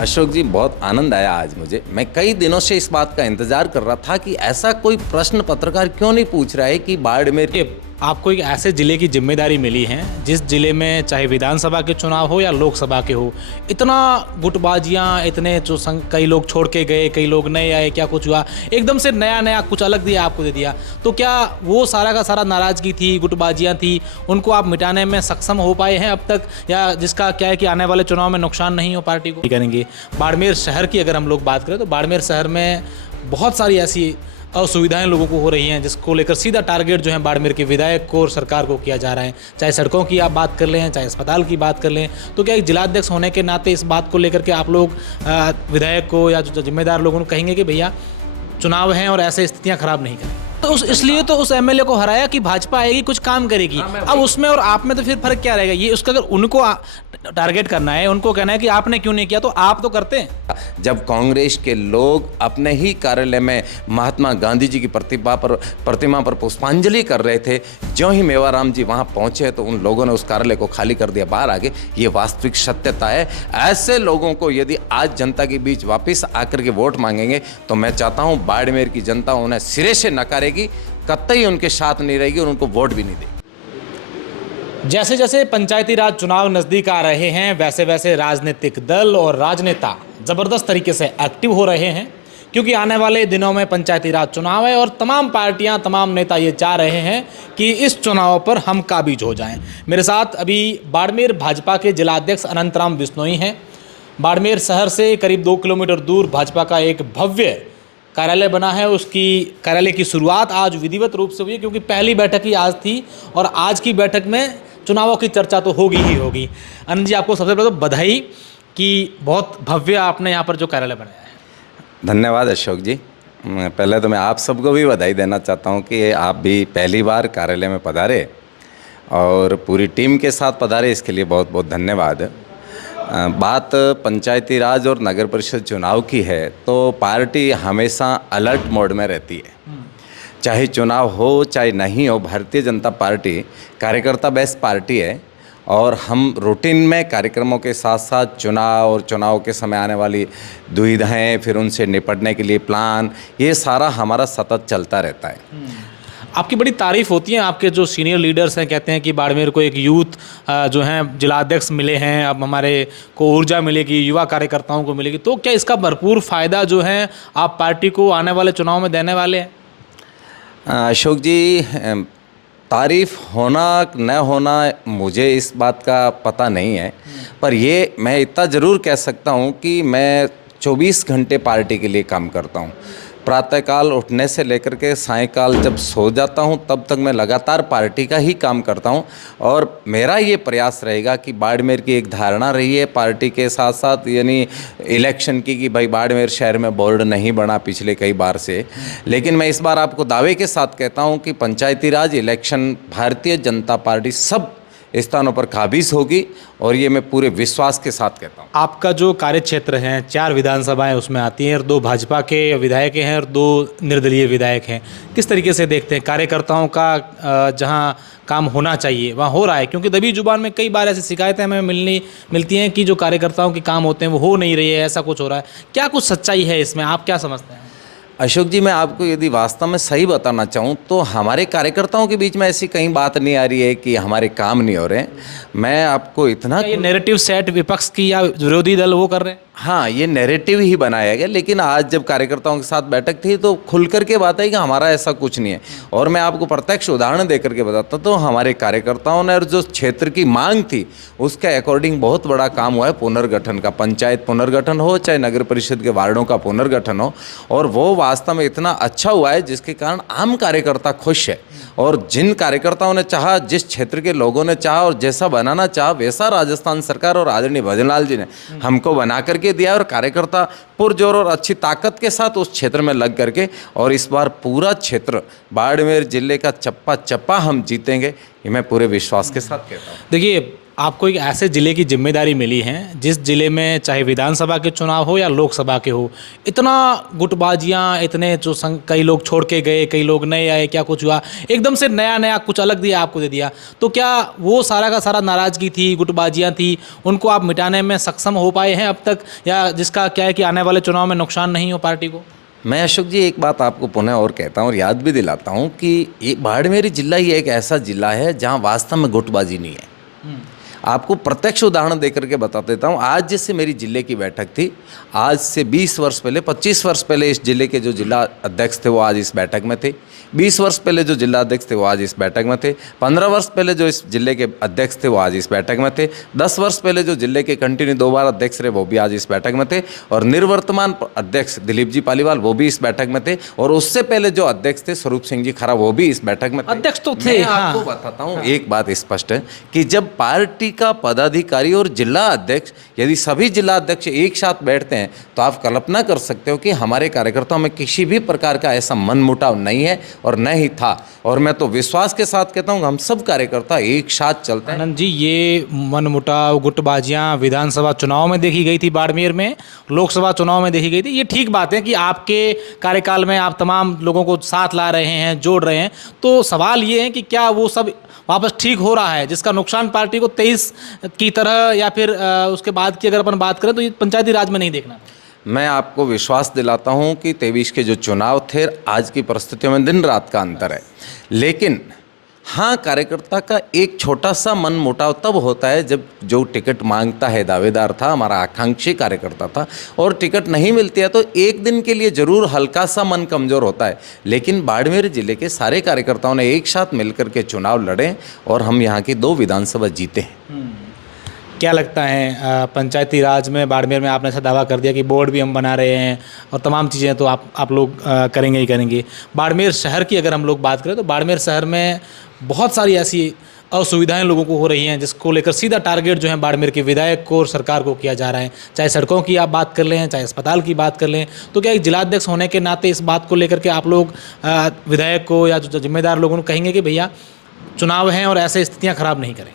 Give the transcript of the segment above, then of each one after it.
अशोक जी, बहुत आनंद आया आज मुझे। मैं कई दिनों से इस बात का इंतजार कर रहा था कि ऐसा कोई प्रश्न पत्रकार क्यों नहीं पूछ रहा है कि बाड़मेर ये आपको एक ऐसे ज़िले की जिम्मेदारी मिली है जिस ज़िले में चाहे विधानसभा के चुनाव हो या लोकसभा के हो, इतना गुटबाजियाँ, इतने जो कई लोग छोड़ के गए, कई लोग नए आए, क्या कुछ हुआ, एकदम से नया नया कुछ अलग दिया आपको दे दिया। तो क्या वो सारा का सारा नाराज़गी थी, गुटबाजियाँ थी, उनको आप मिटाने में सक्षम हो पाए हैं अब तक, या जिसका क्या है कि आने वाले चुनाव में नुकसान नहीं हो पार्टी को? करेंगे बाड़मेर शहर की अगर हम लोग बात करें तो बाड़मेर शहर में बहुत सारी ऐसी असुविधाएं लोगों को हो रही हैं जिसको लेकर सीधा टारगेट जो है बाड़मेर के विधायक को और सरकार को किया जा रहा है। चाहे सड़कों की आप बात कर लें, चाहे अस्पताल की बात कर लें, तो क्या एक जिलाध्यक्ष होने के नाते इस बात को लेकर के आप लोग विधायक को या जो जिम्मेदार लोगों को कहेंगे कि भैया चुनाव हैं और ऐसे स्थितियाँ खराब नहीं करें? तो इसलिए तो उस एमएलए को हराया कि भाजपा आएगी, कुछ काम करेगी। अब उसमें और आप में तो फिर फर्क क्या रहेगा? ये उसका अगर उनको टारगेट करना है, उनको कहना है कि आपने क्यों नहीं किया, तो आप तो करते हैं। जब कांग्रेस के लोग अपने ही कार्यालय में महात्मा गांधी जी की प्रतिमा पर पुष्पांजलि कर रहे थे, ज्यों ही मेवाराम जी वहां पहुंचे तो उन लोगों ने उस कार्यालय को खाली कर दिया बाहर आगे। ये वास्तविक सत्यता है। ऐसे लोगों को यदि आज जनता के बीच वापस आकर के वोट मांगेंगे तो मैं चाहता हूं बाड़मेर की जनता उन्हें सिरे से नकारेगी, कतई उनके साथ नहीं रहेगी और उनको वोट भी नहीं देगी। जैसे जैसे पंचायती राज चुनाव नज़दीक आ रहे हैं, वैसे वैसे राजनीतिक दल और राजनेता ज़बरदस्त तरीके से एक्टिव हो रहे हैं, क्योंकि आने वाले दिनों में पंचायती राज चुनाव है और तमाम पार्टियां, तमाम नेता ये चाह रहे हैं कि इस चुनाव पर हम काबिज हो जाएं। मेरे साथ अभी बाड़मेर भाजपा के जिलाध्यक्ष अनंतराम बिश्नोई हैं। बाड़मेर शहर से करीब 2 किलोमीटर दूर भाजपा का एक भव्य कार्यालय बना है। उसकी कार्यालय की शुरुआत आज विधिवत रूप से हुई है, क्योंकि पहली बैठक ही आज थी और आज की बैठक में चुनावों की चर्चा तो होगी ही होगी। अनंत जी, आपको सबसे पहले तो बधाई कि बहुत भव्य आपने यहाँ पर जो कार्यालय बनाया है। धन्यवाद अशोक जी। पहले तो मैं आप सबको भी बधाई देना चाहता हूँ कि आप भी पहली बार कार्यालय में पधारे और पूरी टीम के साथ पधारे, इसके लिए बहुत बहुत धन्यवाद। बात पंचायती राज और नगर परिषद चुनाव की है तो पार्टी हमेशा अलर्ट मोड में रहती है। चाहे चुनाव हो चाहे नहीं हो, भारतीय जनता पार्टी कार्यकर्ता बेस्ड पार्टी है और हम रूटीन में कार्यक्रमों के साथ साथ चुनाव और चुनाव के समय आने वाली दुविधाएं, फिर उनसे निपटने के लिए प्लान, ये सारा हमारा सतत चलता रहता है। आपकी बड़ी तारीफ़ होती है, आपके जो सीनियर लीडर्स हैं कहते हैं कि बाड़मेर को एक यूथ जो हैं जिलाध्यक्ष मिले हैं, अब हमारे को ऊर्जा मिलेगी, युवा कार्यकर्ताओं को मिलेगी। तो क्या इसका भरपूर फ़ायदा जो है आप पार्टी को आने वाले चुनाव में देने वाले हैं? अशोक जी, तारीफ़ होना न होना मुझे इस बात का पता नहीं है, पर ये मैं इतना ज़रूर कह सकता हूँ कि मैं 24 घंटे पार्टी के लिए काम करता हूँ। प्रातःकाल उठने से लेकर के सायंकाल जब सो जाता हूँ तब तक मैं लगातार पार्टी का ही काम करता हूँ और मेरा ये प्रयास रहेगा कि बाड़मेर की एक धारणा रही है पार्टी के साथ साथ, यानी इलेक्शन की, कि भाई बाड़मेर शहर में बोर्ड नहीं बना पिछले कई बार से, लेकिन मैं इस बार आपको दावे के साथ कहता हूँ कि पंचायती राज इलेक्शन भारतीय जनता पार्टी सब स्थानों पर काबिज होगी और ये मैं पूरे विश्वास के साथ कहता हूँ। आपका जो कार्य क्षेत्र है, 4 विधानसभाएं उसमें आती हैं और 2 भाजपा के विधायक हैं और 2 निर्दलीय विधायक हैं। किस तरीके से देखते हैं कार्यकर्ताओं का जहां काम होना चाहिए वहां हो रहा है? क्योंकि दबी जुबान में कई बार ऐसी शिकायतें हमें मिलती हैं कि जो कार्यकर्ताओं के काम होते हैं वो हो नहीं रही है, ऐसा कुछ हो रहा है। क्या कुछ सच्चाई है इसमें, आप क्या समझते हैं? अशोक जी, मैं आपको यदि वास्तव में सही बताना चाहूँ तो हमारे कार्यकर्ताओं के बीच में ऐसी कहीं बात नहीं आ रही है कि हमारे काम नहीं हो रहे हैं। मैं आपको इतना, ये नैरेटिव सेट विपक्ष की या विरोधी दल वो कर रहे हैं? हाँ, ये नैरेटिव ही बनाया गया, लेकिन आज जब कार्यकर्ताओं के साथ बैठक थी तो खुल करके बात है कि हमारा ऐसा कुछ नहीं है। और मैं आपको प्रत्यक्ष उदाहरण दे करके बताता तो हमारे कार्यकर्ताओं ने और जो क्षेत्र की मांग थी उसके अकॉर्डिंग बहुत बड़ा काम हुआ है पुनर्गठन का। पंचायत पुनर्गठन हो चाहे नगर परिषद के वार्डों का पुनर्गठन हो, और वो वास्तव में इतना अच्छा हुआ है जिसके कारण आम कार्यकर्ता खुश है। और जिन कार्यकर्ताओं ने चाहा, जिस क्षेत्र के लोगों ने चाहा और जैसा बनाना चाहा, वैसा राजस्थान सरकार और आदरणीय भजनलाल जी ने हमको बना करके दिया और कार्यकर्ता पुरजोर और अच्छी ताकत के साथ उस क्षेत्र में लग करके, और इस बार पूरा क्षेत्र बाड़मेर जिले का चप्पा चप्पा हम जीतेंगे, ये मैं पूरे विश्वास के साथ कहता हूँ। देखिए, आपको एक ऐसे ज़िले की जिम्मेदारी मिली है जिस ज़िले में चाहे विधानसभा के चुनाव हो या लोकसभा के हो, इतना गुटबाजियाँ, इतने जो कई लोग छोड़ के गए, कई लोग नए आए, क्या कुछ हुआ, एकदम से नया नया कुछ अलग दिया आपको दे दिया। तो क्या वो सारा का सारा नाराज़गी थी, गुटबाजियाँ थी, उनको आप मिटाने में सक्षम हो पाए हैं अब तक, या जिसका क्या है कि आने वाले चुनाव में नुकसान नहीं हो पार्टी को? मैं अशोक जी एक बात आपको पुनः और कहता हूँ और याद भी दिलाता हूँ कि ये बाड़मेर जिला ही एक ऐसा जिला है जहाँ वास्तव में गुटबाजी नहीं है। आपको प्रत्यक्ष उदाहरण देकर के बता देता हूँ। आज जैसे मेरी जिले की बैठक थी, आज से 20 वर्ष पहले, 25 वर्ष पहले इस जिले के जो जिला अध्यक्ष थे वो आज इस बैठक में थे। 20 वर्ष पहले जो जिला अध्यक्ष थे वो आज इस बैठक में थे। 15 वर्ष पहले जो इस जिले के अध्यक्ष थे वो आज इस बैठक में थे। 10 वर्ष पहले जो जिले के कंटिन्यू 2 बार अध्यक्ष रहे वो भी आज इस बैठक में थे। और निर्वर्तमान अध्यक्ष दिलीप जी पालीवाल वो भी इस बैठक में थे। और उससे पहले जो अध्यक्ष थे स्वरूप सिंह जी खरा वो भी इस बैठक में थे। अध्यक्ष तो थे। मैं आपको बताता हूँ एक बात स्पष्ट है कि जब पार्टी का पदाधिकारी और जिला अध्यक्ष, यदि सभी जिला अध्यक्ष एक साथ बैठते हैं तो आप कल्पना कर सकते हो कि हमारे कार्यकर्ताओं में किसी भी प्रकार का ऐसा मनमुटाव नहीं है और न ही था। और मैं तो विश्वास के साथ कहता हूँ हम सब कार्यकर्ता एक साथ चलते हैं। आनंद जी, ये मनमुटाव, गुटबाजियाँ विधानसभा चुनाव में देखी गई थी बाड़मेर में, लोकसभा चुनाव में देखी गई थी। ये ठीक बात है कि आपके कार्यकाल में आप तमाम लोगों को साथ ला रहे हैं, जोड़ रहे हैं। तो सवाल ये है कि क्या वो सब वापस ठीक हो रहा है, जिसका नुकसान पार्टी को 23 की तरह या फिर उसके बाद की अगर अपन बात करें तो ये पंचायती राज में नहीं देखना? मैं आपको विश्वास दिलाता हूं कि 23 के जो चुनाव थे, आज की परिस्थितियों में दिन रात का अंतर है। लेकिन हाँ, कार्यकर्ता का एक छोटा सा मन मुटाव तब होता है जब जो टिकट मांगता है दावेदार था, हमारा आकांक्षी कार्यकर्ता था, और टिकट नहीं मिलती है तो एक दिन के लिए जरूर हल्का सा मन कमज़ोर होता है। लेकिन बाड़मेर जिले के सारे कार्यकर्ताओं ने एक साथ मिलकर के चुनाव लड़े और हम यहाँ की 2 विधानसभा जीते हैं। क्या लगता है पंचायती राज में बाड़मेर में आपने ऐसा दावा कर दिया कि बोर्ड भी हम बना रहे हैं और तमाम चीज़ें तो आप लोग करेंगे ही करेंगे। बाड़मेर शहर की अगर हम लोग बात करें तो बाड़मेर शहर में बहुत सारी ऐसी असुविधाएं लोगों को हो रही हैं जिसको लेकर सीधा टारगेट जो है बाड़मेर के विधायक को और सरकार को किया जा रहा है। चाहे सड़कों की आप बात कर लें, चाहे अस्पताल की बात कर लें। तो क्या एक जिलाध्यक्ष होने के नाते इस बात को लेकर के आप लोग विधायक को या जो जिम्मेदार लोगों को कहेंगे कि भैया चुनाव हैं और ऐसे स्थितियाँ ख़राब नहीं करें?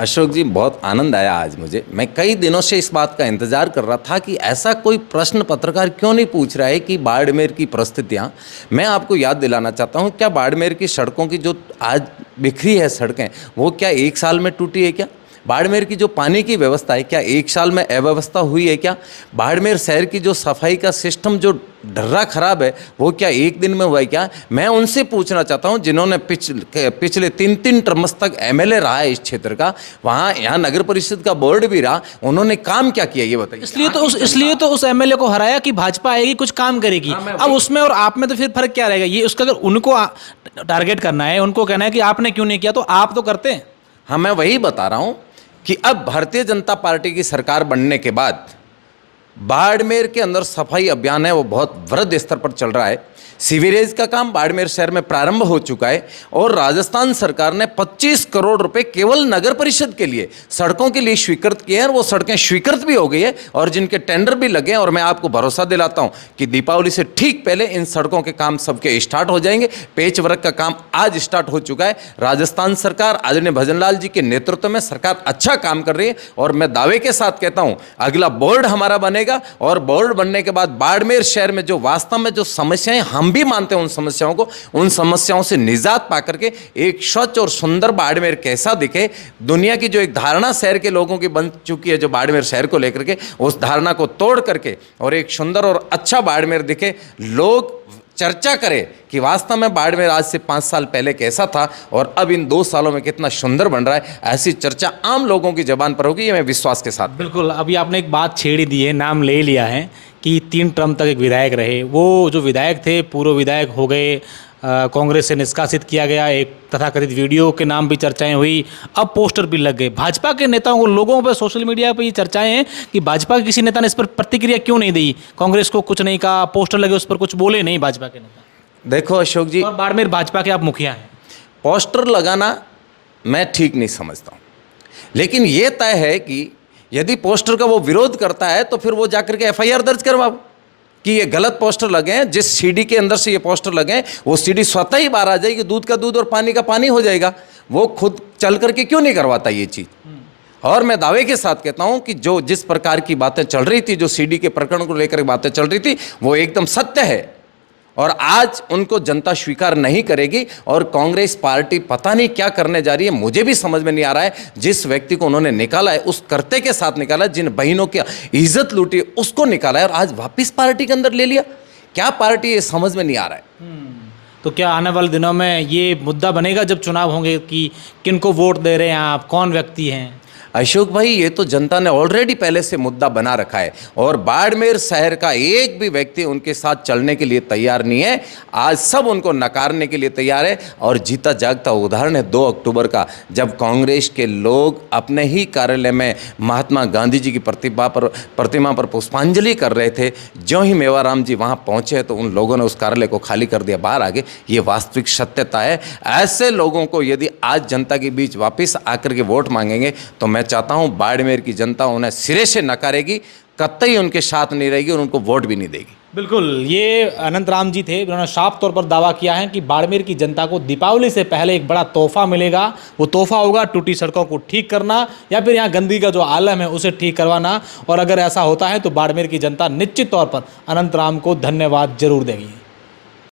अशोक जी, बहुत आनंद आया आज मुझे। मैं कई दिनों से इस बात का इंतजार कर रहा था कि ऐसा कोई प्रश्न पत्रकार क्यों नहीं पूछ रहा है कि बाड़मेर की परिस्थितियाँ। मैं आपको याद दिलाना चाहता हूँ, क्या बाड़मेर की सड़कों की जो आज बिखरी है सड़कें, वो क्या 1 साल में टूटी है क्या? बाड़मेर की जो पानी की व्यवस्था है, क्या 1 साल में अव्यवस्था हुई है क्या? बाड़मेर शहर की जो सफाई का सिस्टम जो ढर्रा खराब है, वो क्या 1 दिन में हुआ है क्या? मैं उनसे पूछना चाहता हूं जिन्होंने पिछले 3 टर्म्स तक एमएलए रहा है इस क्षेत्र का, वहाँ यहाँ नगर परिषद का बोर्ड भी रहा, उन्होंने काम क्या किया ये बताइए। इसलिए तो उस एमएलए को हराया कि भाजपा आएगी, कुछ काम करेगी। अब उसमें और आप में तो फिर फर्क क्या रहेगा? ये उसका अगर उनको टारगेट करना है, उनको कहना है कि आपने क्यों नहीं किया, तो आप तो करते हैं। हाँ, मैं वही बता रहा हूं कि अब भारतीय जनता पार्टी की सरकार बनने के बाद बाड़मेर के अंदर सफाई अभियान है वो बहुत वृहद स्तर पर चल रहा है। सीवरेज का काम बाड़मेर शहर में प्रारंभ हो चुका है और राजस्थान सरकार ने 25 करोड़ रुपए केवल नगर परिषद के लिए सड़कों के लिए स्वीकृत किए हैं और वो सड़कें स्वीकृत भी हो गई है और जिनके टेंडर भी लगे हैं। और मैं आपको भरोसा दिलाता हूं कि दीपावली से ठीक पहले इन सड़कों के काम सबके स्टार्ट हो जाएंगे। पेच वर्क का काम आज स्टार्ट हो चुका है। राजस्थान सरकार आदरणीय भजनलाल जी के नेतृत्व में सरकार अच्छा काम कर रही है और मैं दावे के साथ कहता हूं अगला बोर्ड हमारा बनेगा और बोर्ड बनने के बाद बाड़मेर शहर में जो वास्तव में जो समस्याएं, हम भी मानते हैं उन समस्याओं को, उन समस्याओं से निजात पाकर के एक स्वच्छ और सुंदर बाड़मेर कैसा दिखे, दुनिया की जो एक धारणा शहर के लोगों की बन चुकी है जो बाड़मेर शहर को लेकर के, उस धारणा को तोड़ करके और एक सुंदर और अच्छा बाड़मेर दिखे, लोग चर्चा करें कि वास्तव में बाड़मेर आज से 5 साल पहले कैसा था और अब इन 2 सालों में कितना सुंदर बन रहा है। ऐसी चर्चा आम लोगों की जबान पर होगी, ये मैं विश्वास के साथ। बिल्कुल। अभी आपने एक बात छेड़ दी है, नाम ले लिया है कि 3 टर्म तक एक विधायक रहे। वो जो विधायक थे पूर्व विधायक हो गए, कांग्रेस से निष्कासित किया गया, एक तथाकथित वीडियो के नाम भी चर्चाएं हुई, अब पोस्टर भी लग गए। भाजपा के नेताओं को, लोगों पर, सोशल मीडिया पर ये चर्चाएं हैं कि भाजपा के किसी नेता ने इस पर प्रतिक्रिया क्यों नहीं दी, कांग्रेस को कुछ नहीं कहा, पोस्टर लगे उस पर कुछ बोले नहीं भाजपा के नेता। देखो अशोक जी, और बाड़मेर भाजपा के आप मुखिया हैं, पोस्टर लगाना मैं ठीक नहीं समझता हूँ, लेकिन ये तय है कि यदि पोस्टर का वो विरोध करता है तो फिर वो जाकर के एफआईआर दर्ज करवाओ कि ये गलत पोस्टर लगे हैं। जिस सीडी के अंदर से ये पोस्टर लगे हैं वो सीडी स्वतः ही बाहर आ जाएगी, दूध का दूध और पानी का पानी हो जाएगा। वो खुद चल करके क्यों नहीं करवाता ये चीज़? और मैं दावे के साथ कहता हूं कि जो जिस प्रकार की बातें चल रही थी, जो सीडी के प्रकरण को लेकर बातें चल रही थी, वो एकदम सत्य है और आज उनको जनता स्वीकार नहीं करेगी। और कांग्रेस पार्टी पता नहीं क्या करने जा रही है, मुझे भी समझ में नहीं आ रहा है। जिस व्यक्ति को उन्होंने निकाला है उस कर्ते के साथ निकाला है, जिन बहनों की इज्जत लूटी उसको निकाला है और आज वापस पार्टी के अंदर ले लिया। क्या पार्टी ये समझ में नहीं आ रहा है। तो क्या आने वाले दिनों में ये मुद्दा बनेगा जब चुनाव होंगे कि किनको वोट दे रहे हैं आप, कौन व्यक्ति हैं? अशोक भाई, ये तो जनता ने ऑलरेडी पहले से मुद्दा बना रखा है और बाड़मेर शहर का एक भी व्यक्ति उनके साथ चलने के लिए तैयार नहीं है। आज सब उनको नकारने के लिए तैयार है और जीता जागता उदाहरण है 2 अक्टूबर का, जब कांग्रेस के लोग अपने ही कार्यालय में महात्मा गांधी जी की प्रतिमा पर पुष्पांजलि कर रहे थे। ज्यों ही मेवाराम जी वहां पहुंचे तो उन लोगों ने उस कार्यालय को खाली कर दिया, बाहर आ गए। ये वास्तविक सत्यता है। ऐसे लोगों को यदि आज जनता के बीच वापस आकर के वोट मांगेंगे तो मैं चाहता हूं बाड़मेर की जनता उन्हें सिरे से नकारेगी, कतई उनके साथ नहीं रहेगी और उनको वोट भी नहीं देगी। बिल्कुल, ये अनंत राम जी थे। उन्होंने साफ तौर पर दावा किया है कि बाड़मेर की जनता को दीपावली से पहले एक बड़ा तोहफा मिलेगा। वो तोहफा होगा टूटी सड़कों को ठीक करना या फिर यहाँ गंदगी का जो आलम है उसे ठीक करवाना। और अगर ऐसा होता है तो बाड़मेर की जनता निश्चित तौर पर अनंत राम को धन्यवाद जरूर देगी।